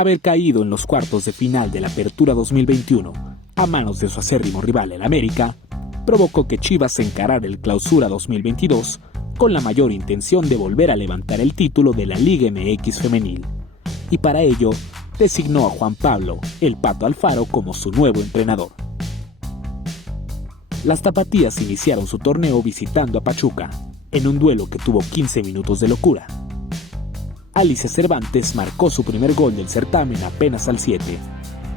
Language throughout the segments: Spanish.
Haber caído en los cuartos de final de la Apertura 2021 a manos de su acérrimo rival, el América, provocó que Chivas encarara el Clausura 2022 con la mayor intención de volver a levantar el título de la Liga MX femenil, y para ello designó a Juan Pablo "El Pato" Alfaro como su nuevo entrenador. Las tapatías iniciaron su torneo visitando a Pachuca, en un duelo que tuvo 15 minutos de locura. Alicia Cervantes marcó su primer gol del certamen apenas al 7,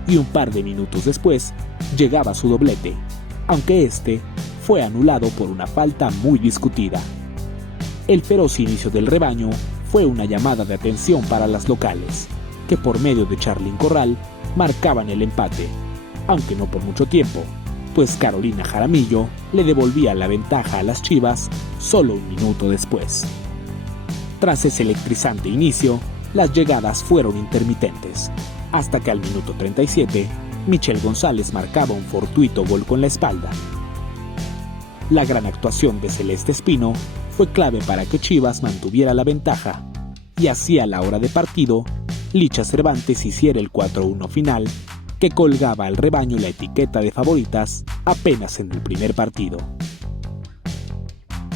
y un par de minutos después llegaba su doblete, aunque este fue anulado por una falta muy discutida. El feroz inicio del rebaño fue una llamada de atención para las locales, que por medio de Charlyn Corral marcaban el empate, aunque no por mucho tiempo, pues Carolina Jaramillo le devolvía la ventaja a las Chivas solo un minuto después. Tras ese electrizante inicio, las llegadas fueron intermitentes, hasta que al minuto 37, Michelle González marcaba un fortuito gol con la espalda. La gran actuación de Celeste Espino fue clave para que Chivas mantuviera la ventaja, y así a la hora de partido, Licha Cervantes hiciera el 4-1 final, que colgaba al rebaño la etiqueta de favoritas apenas en el primer partido.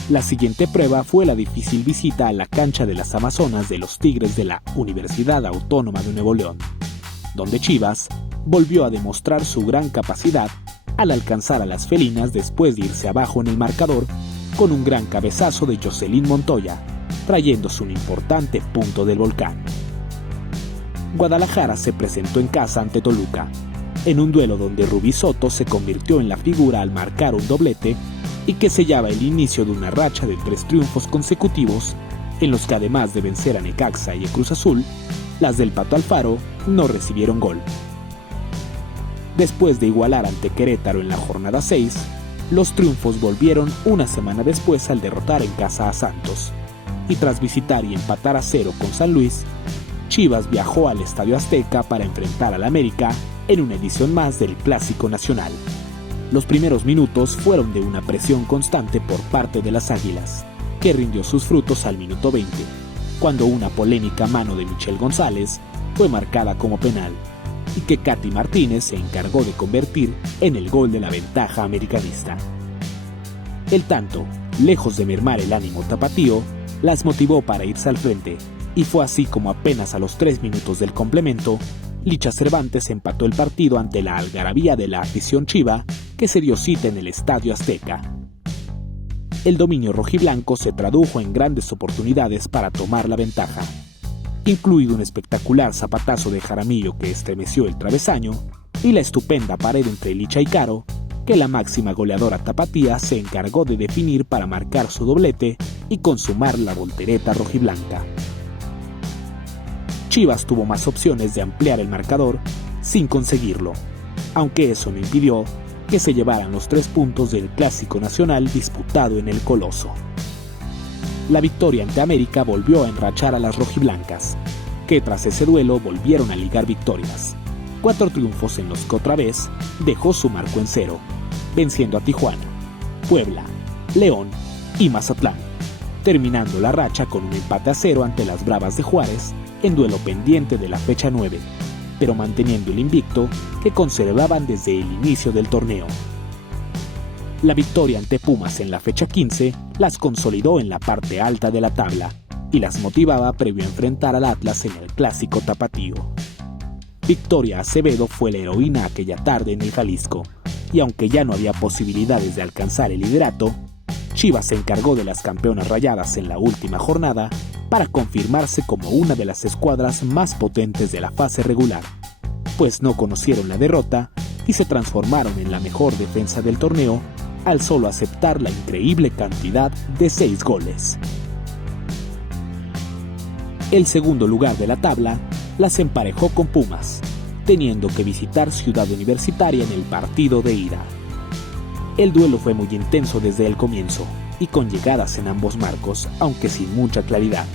La siguiente prueba fue la difícil visita a la cancha de las Amazonas de los Tigres de la Universidad Autónoma de Nuevo León, donde Chivas volvió a demostrar su gran capacidad al alcanzar a las felinas después de irse abajo en el marcador con un gran cabezazo de Jocelyn Montoya, trayéndose un importante punto del volcán. Guadalajara se presentó en casa ante Toluca, en un duelo donde Rubí Soto se convirtió en la figura al marcar un doblete y que sellaba el inicio de una racha de 3 triunfos consecutivos, en los que además de vencer a Necaxa y a Cruz Azul, las del Pato Alfaro no recibieron gol. Después de igualar ante Querétaro en la jornada 6, los triunfos volvieron una semana después al derrotar en casa a Santos, y tras visitar y empatar a 0 con San Luis, Chivas viajó al Estadio Azteca para enfrentar al América en una edición más del Clásico Nacional. Los primeros minutos fueron de una presión constante por parte de las Águilas, que rindió sus frutos al minuto 20, cuando una polémica mano de Michelle González fue marcada como penal, y que Katy Martínez se encargó de convertir en el gol de la ventaja americanista. El tanto, lejos de mermar el ánimo tapatío, las motivó para irse al frente, y fue así como apenas a los 3 minutos del complemento, Licha Cervantes empató el partido ante la algarabía de la afición chiva que se dio cita en el Estadio Azteca. El dominio rojiblanco se tradujo en grandes oportunidades para tomar la ventaja, incluido un espectacular zapatazo de Jaramillo que estremeció el travesaño y la estupenda pared entre Licha y Caro, que la máxima goleadora tapatía se encargó de definir para marcar su doblete y consumar la voltereta rojiblanca. Chivas tuvo más opciones de ampliar el marcador sin conseguirlo, aunque eso no impidió que se llevaran los 3 puntos del Clásico Nacional disputado en el Coloso. La victoria ante América volvió a enrachar a las rojiblancas, que tras ese duelo volvieron a ligar victorias. 4 triunfos en los que otra vez dejó su marco en 0, venciendo a Tijuana, Puebla, León y Mazatlán, terminando la racha con un empate a 0 ante las Bravas de Juárez en duelo pendiente de la fecha 9, pero manteniendo el invicto que conservaban desde el inicio del torneo. La victoria ante Pumas en la fecha 15 las consolidó en la parte alta de la tabla y las motivaba previo a enfrentar al Atlas en el Clásico Tapatío. Victoria Acevedo fue la heroína aquella tarde en el Jalisco, y aunque ya no había posibilidades de alcanzar el liderato, Chivas se encargó de las campeonas rayadas en la última jornada para confirmarse como una de las escuadras más potentes de la fase regular, pues no conocieron la derrota y se transformaron en la mejor defensa del torneo al solo aceptar la increíble cantidad de 6 goles. El segundo lugar de la tabla las emparejó con Pumas, teniendo que visitar Ciudad Universitaria en el partido de ida. El duelo fue muy intenso desde el comienzo y con llegadas en ambos marcos, aunque sin mucha claridad,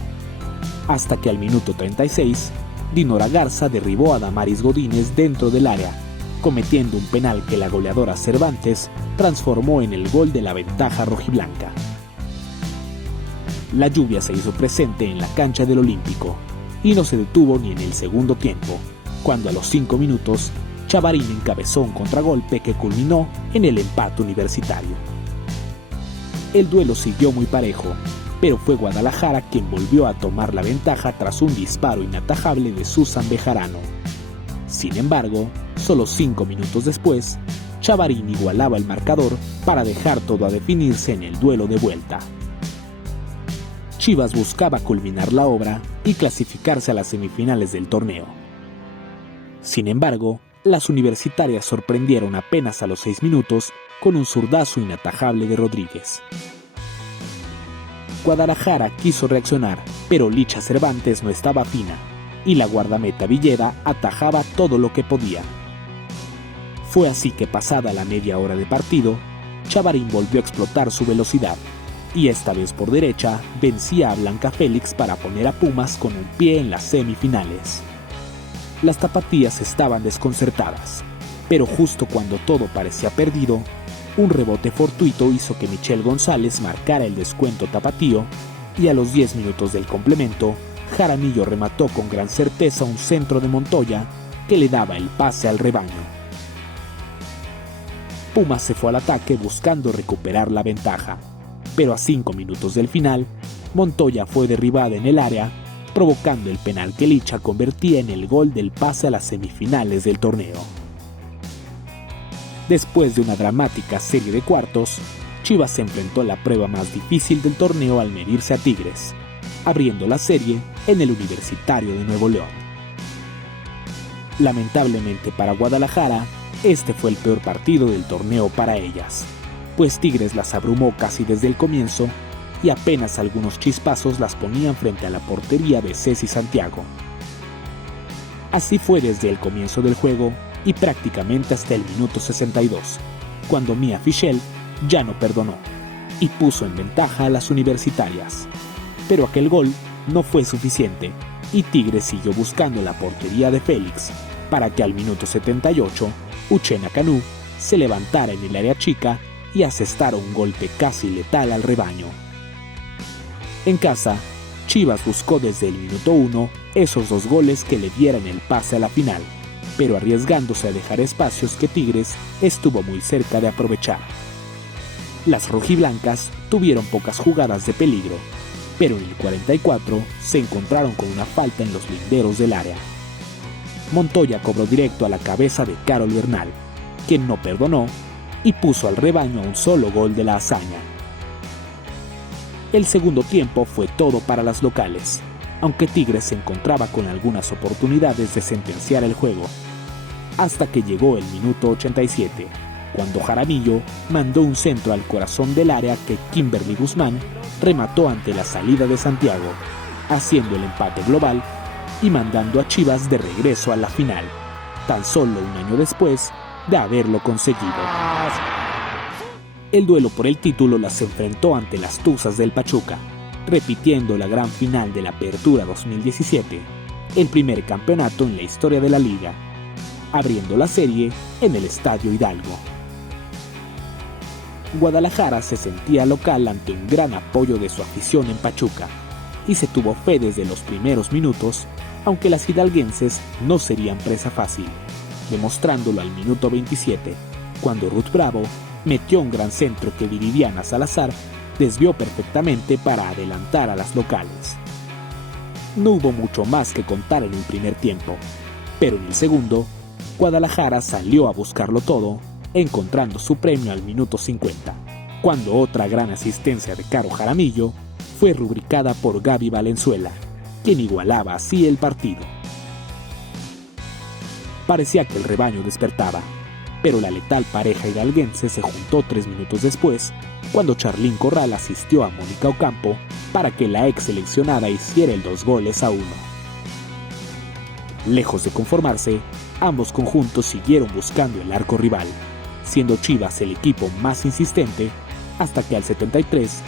hasta que al minuto 36, Dinora Garza derribó a Damaris Godínez dentro del área, cometiendo un penal que la goleadora Cervantes transformó en el gol de la ventaja rojiblanca. La lluvia se hizo presente en la cancha del Olímpico y no se detuvo ni en el segundo tiempo, cuando a los 5 minutos Chavarín encabezó un contragolpe que culminó en el empate universitario. El duelo siguió muy parejo, pero fue Guadalajara quien volvió a tomar la ventaja tras un disparo inatajable de Susan Bejarano. Sin embargo, solo 5 minutos después, Chavarín igualaba el marcador para dejar todo a definirse en el duelo de vuelta. Chivas buscaba culminar la obra y clasificarse a las semifinales del torneo. Sin embargo, las universitarias sorprendieron apenas a los 6 minutos con un zurdazo inatajable de Rodríguez. Guadalajara quiso reaccionar, pero Licha Cervantes no estaba fina, y la guardameta Villeda atajaba todo lo que podía. Fue así que pasada la media hora de partido, Chavarín volvió a explotar su velocidad, y esta vez por derecha vencía a Blanca Félix para poner a Pumas con un pie en las semifinales. Las tapatías estaban desconcertadas, pero justo cuando todo parecía perdido, un rebote fortuito hizo que Michelle González marcara el descuento tapatío y a los 10 minutos del complemento, Jaramillo remató con gran certeza un centro de Montoya que le daba el pase al rebaño. Pumas se fue al ataque buscando recuperar la ventaja, pero a 5 minutos del final, Montoya fue derribada en el área, provocando el penal que Licha convertía en el gol del pase a las semifinales del torneo. Después de una dramática serie de cuartos, Chivas se enfrentó a la prueba más difícil del torneo al medirse a Tigres, abriendo la serie en el Universitario de Nuevo León. Lamentablemente para Guadalajara, este fue el peor partido del torneo para ellas, pues Tigres las abrumó casi desde el comienzo y apenas algunos chispazos las ponían frente a la portería de Ceci Santiago. Así fue desde el comienzo del juego y prácticamente hasta el minuto 62, cuando Mia Fischel ya no perdonó y puso en ventaja a las universitarias. Pero aquel gol no fue suficiente y Tigres siguió buscando la portería de Félix para que al minuto 78 Uchenna Canú se levantara en el área chica y asestara un golpe casi letal al rebaño. En casa, Chivas buscó desde el minuto 1 esos 2 goles que le dieran el pase a la final, pero arriesgándose a dejar espacios que Tigres estuvo muy cerca de aprovechar. Las rojiblancas tuvieron pocas jugadas de peligro, pero en el 44 se encontraron con una falta en los linderos del área. Montoya cobró directo a la cabeza de Carol Bernal, quien no perdonó y puso al rebaño a un solo gol de la hazaña. El segundo tiempo fue todo para las locales, aunque Tigres se encontraba con algunas oportunidades de sentenciar el juego, hasta que llegó el minuto 87, cuando Jaramillo mandó un centro al corazón del área que Kimberly Guzmán remató ante la salida de Santiago, haciendo el empate global y mandando a Chivas de regreso a la final, tan solo un año después de haberlo conseguido. El duelo por el título las enfrentó ante las Tuzas del Pachuca, repitiendo la gran final de la Apertura 2017, el primer campeonato en la historia de la liga, abriendo la serie en el Estadio Hidalgo. Guadalajara se sentía local ante un gran apoyo de su afición en Pachuca, y se tuvo fe desde los primeros minutos, aunque las hidalguenses no serían presa fácil, demostrándolo al minuto 27, cuando Ruth Bravo metió un gran centro que Viridiana Salazar desvió perfectamente para adelantar a las locales. No hubo mucho más que contar en el primer tiempo, pero en el segundo, Guadalajara salió a buscarlo todo, encontrando su premio al minuto 50, cuando otra gran asistencia de Caro Jaramillo fue rubricada por Gaby Valenzuela, quien igualaba así el partido. Parecía que el rebaño despertaba, pero la letal pareja hidalguense se juntó 3 minutos después, cuando Charlín Corral asistió a Mónica Ocampo para que la ex seleccionada hiciera el 2-1. Lejos de conformarse, ambos conjuntos siguieron buscando el arco rival, siendo Chivas el equipo más insistente, hasta que al 73,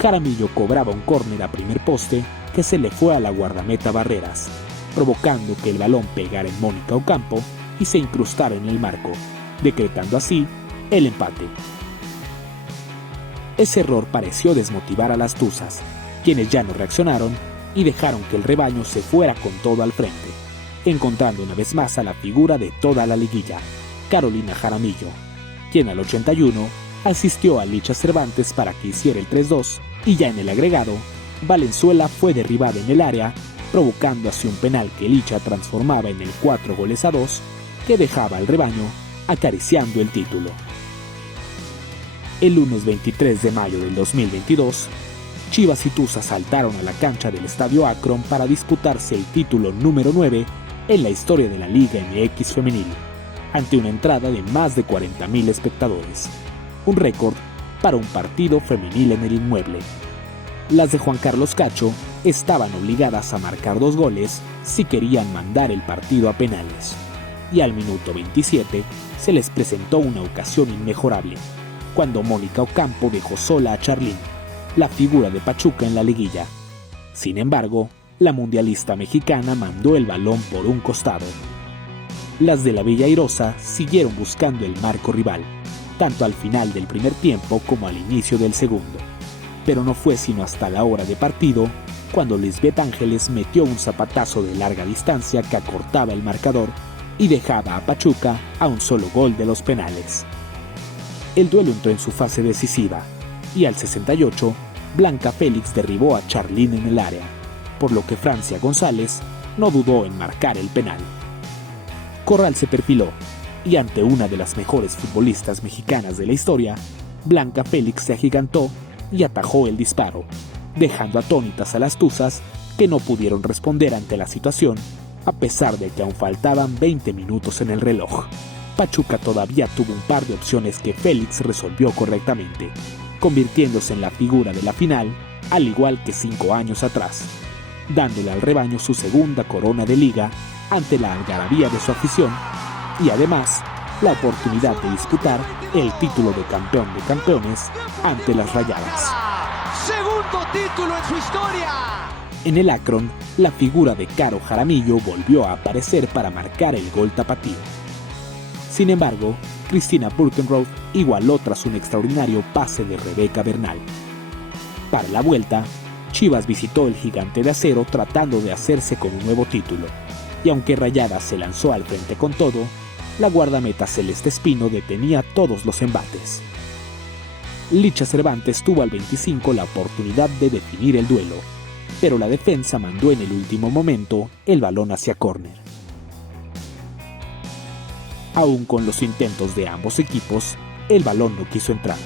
Jaramillo cobraba un córner a primer poste que se le fue a la guardameta Barreras, provocando que el balón pegara en Mónica Ocampo y se incrustara en el marco, decretando así el empate. Ese error pareció desmotivar a las Tuzas, quienes ya no reaccionaron y dejaron que el rebaño se fuera con todo al frente, encontrando una vez más a la figura de toda la liguilla, Carolina Jaramillo, quien al 81 asistió a Licha Cervantes para que hiciera el 3-2 y ya en el agregado, Valenzuela fue derribada en el área, provocando así un penal que Licha transformaba en el 4-2 que dejaba al rebaño acariciando el título. El lunes 23 de mayo del 2022, Chivas y Tuzas saltaron a la cancha del Estadio Akron para disputarse el título número 9 en la historia de la Liga MX femenil, ante una entrada de más de 40,000 espectadores, un récord para un partido femenil en el inmueble. Las de Juan Carlos Cacho estaban obligadas a marcar 2 goles si querían mandar el partido a penales, y al minuto 27 se les presentó una ocasión inmejorable, cuando Mónica Ocampo dejó sola a Charlín, la figura de Pachuca en la liguilla. Sin embargo, la mundialista mexicana mandó el balón por un costado. Las de la Bella Airosa siguieron buscando el marco rival, tanto al final del primer tiempo como al inicio del segundo. Pero no fue sino hasta la hora de partido cuando Lisbeth Ángeles metió un zapatazo de larga distancia que acortaba el marcador y dejaba a Pachuca a un solo gol de los penales. El duelo entró en su fase decisiva y al 68 Blanca Félix derribó a Charlín en el área, por lo que Francia González no dudó en marcar el penal. Corral se perfiló y ante una de las mejores futbolistas mexicanas de la historia, Blanca Félix se agigantó y atajó el disparo, dejando atónitas a las Tuzas que no pudieron responder ante la situación, a pesar de que aún faltaban 20 minutos en el reloj. Pachuca todavía tuvo un par de opciones que Félix resolvió correctamente, convirtiéndose en la figura de la final, al igual que 5 años atrás, dándole al rebaño su segunda corona de liga ante la algarabía de su afición y además la oportunidad de disputar el título de campeón de campeones ante las Rayadas. ¡Segundo título en su historia! En el Akron, la figura de Caro Jaramillo volvió a aparecer para marcar el gol tapatío. Sin embargo, Cristina Burkenroth igualó tras un extraordinario pase de Rebeca Bernal. Para la vuelta, Chivas visitó el Gigante de Acero tratando de hacerse con un nuevo título, y aunque Rayadas se lanzó al frente con todo, la guardameta Celeste Espino detenía todos los embates. Licha Cervantes tuvo al 25 la oportunidad de definir el duelo, pero la defensa mandó en el último momento el balón hacia córner. Aún con los intentos de ambos equipos, el balón no quiso entrar,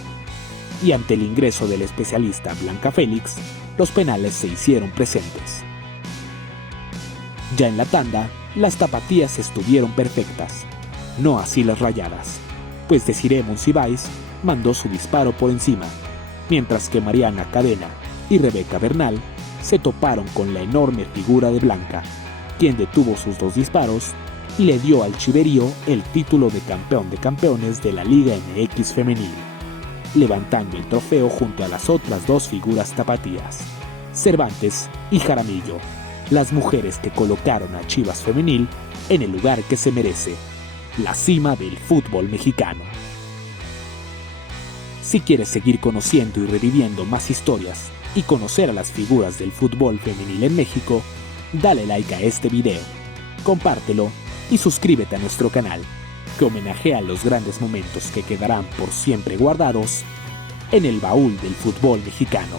y ante el ingreso del especialista Blanca Félix, los penales se hicieron presentes. Ya en la tanda, las tapatías estuvieron perfectas, no así las Rayadas, pues Desiree Monsiváis mandó su disparo por encima, mientras que Mariana Cadena y Rebeca Bernal se toparon con la enorme figura de Blanca, quien detuvo sus 2 disparos y le dio al Chiverío el título de campeón de campeones de la Liga MX femenil, levantando el trofeo junto a las otras 2 figuras tapatías, Cervantes y Jaramillo, las mujeres que colocaron a Chivas femenil en el lugar que se merece, la cima del fútbol mexicano. Si quieres seguir conociendo y reviviendo más historias y conocer a las figuras del fútbol femenil en México, dale like a este video, compártelo y suscríbete a nuestro canal, que homenajea los grandes momentos que quedarán por siempre guardados en el baúl del fútbol mexicano.